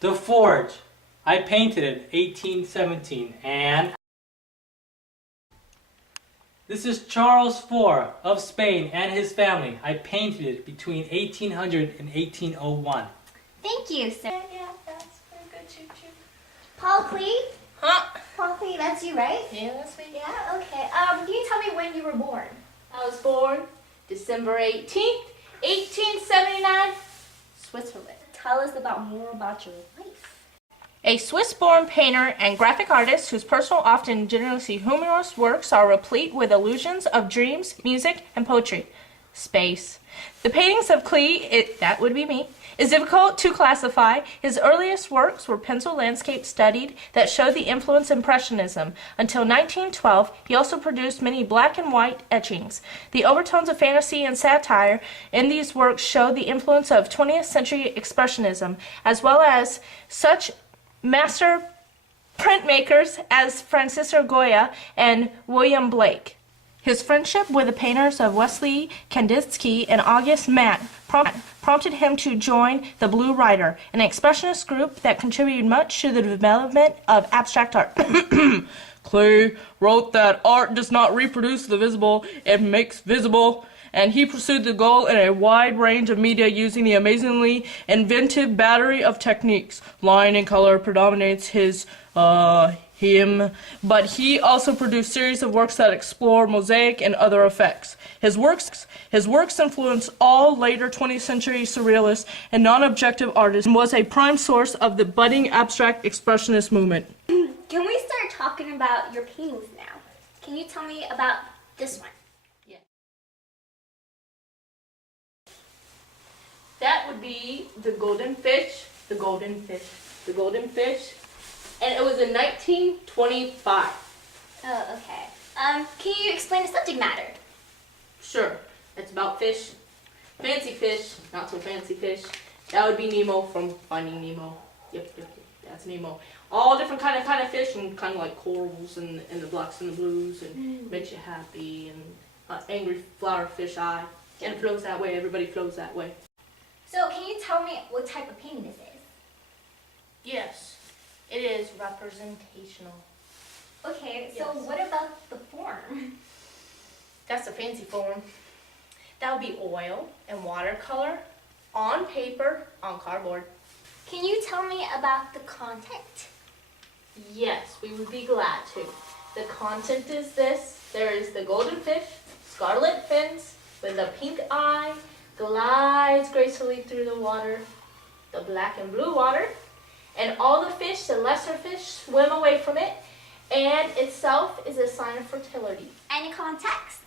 The Forge. I painted it 1817. And this is Charles IV of Spain and his family. I painted it between 1800 and 1801. Thank you, sir. Yeah, that's very good. Choo choo. Paul Klee? Huh? Paul Klee, that's you, right? Yeah, that's me. Yeah, okay. Can you tell me when you were born? I was born December 18th, 1879, Switzerland. Tell us more about your life. A Swiss-born painter and graphic artist whose personal, often generously humorous works are replete with allusions of dreams, music, and poetry. Space. The paintings of Klee, that would be me, is difficult to classify. His earliest works were pencil landscapes studied that showed the influence of Expressionism. Until 1912, he also produced many black and white etchings. The overtones of fantasy and satire in these works show the influence of 20th century Expressionism, as well as such master printmakers as Francisco Goya and William Blake. His friendship with the painters of Wesley Kandinsky and August Matt prompted him to join the Blue Rider, an expressionist group that contributed much to the development of abstract art. Klee wrote that art does not reproduce the visible, it makes visible, and he pursued the goal in a wide range of media using the amazingly inventive battery of techniques. Line and color predominates him, but he also produced series of works that explore mosaic and other effects. His works influenced all later 20th century surrealist and non-objective artists and was a prime source of the budding abstract expressionist movement. Can we start talking about your paintings now? Can you tell me about this one? Yeah. That would be the golden fish, the golden fish, the golden fish. And it was in 1925. Oh, okay. Can you explain the subject matter? Sure. It's about fish. Fancy fish, not so fancy fish. That would be Nemo from Finding Nemo. Yep, that's Nemo. All different kind of fish, and kind of like corals and the blacks and the blues, and makes you happy, and angry flower fish eye. And it flows that way. Everybody flows that way. So can you tell me what type of painting this is? Yes. It is representational. Okay, so Yes. what about the form? That's a fancy form. That would be oil and watercolor on paper, on cardboard. Can you tell me about the content? Yes, we would be glad to. The content is this. There is the golden fish, scarlet fins, with a pink eye, glides gracefully through the water, the black and blue water, and all the fish, the lesser fish, swim away from it, and itself is a sign of fertility. Any context?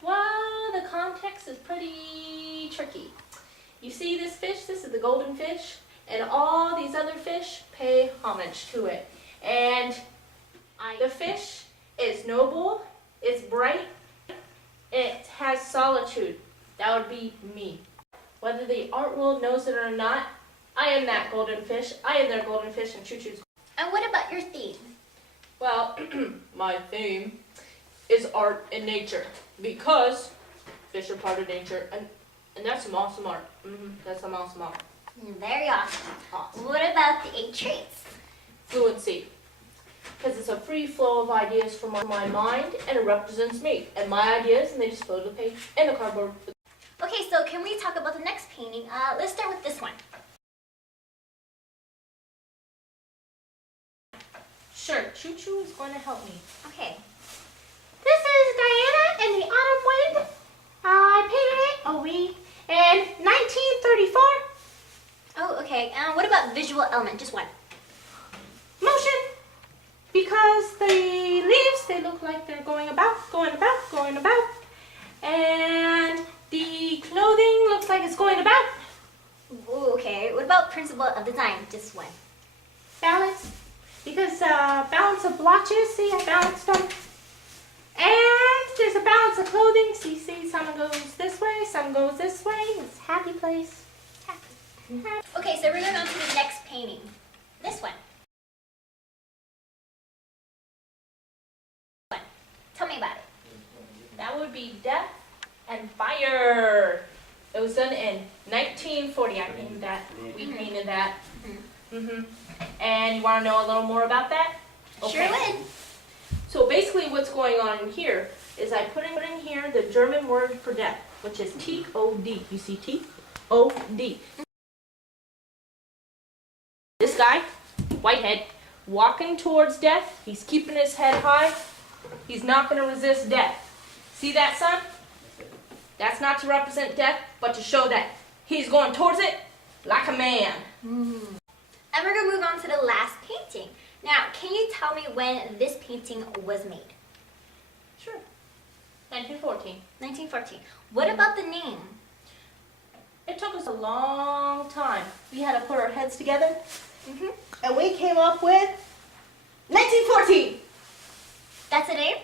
Well, the context is pretty tricky. You see this fish, this is the golden fish, and all these other fish pay homage to it. And the fish is noble, it's bright, it has solitude. That would be me. Whether the art world knows it or not, I am that golden fish. I am their golden fish, and choo-choo's. And what about your theme? Well, my theme is art and nature, because fish are part of nature, and that's some awesome art. That's some awesome art. Very awesome. Awesome. What about the 8 traits? Fluency, because it's a free flow of ideas from my mind, and it represents me and my ideas, and they just flow to the page and the cardboard. Okay, so can we talk about the next painting? Let's start with this one. Sure, Choo-Choo is going to help me. Okay. This is Diana in the Autumn Wind. I painted it in 1934. Oh, okay. What about visual element? Just one. Motion, because the leaves, they look like they're going about, and the clothing looks like it's going about. Ooh, okay. What about principle of design? Just one. Balance, because balance of blotches, see, I balanced them. And there's a balance of clothing, see, some goes this way, some goes this way. It's a happy place. Happy. Okay, so we're going on to the next painting. This one. Tell me about it. That would be Death and Fire. It was done in 1940. I painted that. We painted that. And you want to know a little more about that? Sure would. So basically what's going on in here is I put in here the German word for death, which is T-O-D. You see T-O-D. This guy, Whitehead, walking towards death. He's keeping his head high. He's not going to resist death. See that, son? That's not to represent death, but to show that he's going towards it like a man. And we're going to move on to the last painting. Now, can you tell me when this painting was made? Sure. 1914. 1914. What about the name? It took us a long time. We had to put our heads together, Mm-hmm. and we came up with 1914. That's the name?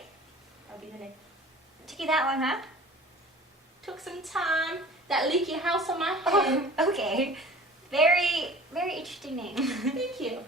That'll be the name. Took you that long, huh? Took some time. That leaky house on my head. Oh, okay. Very, very interesting name. Thank you.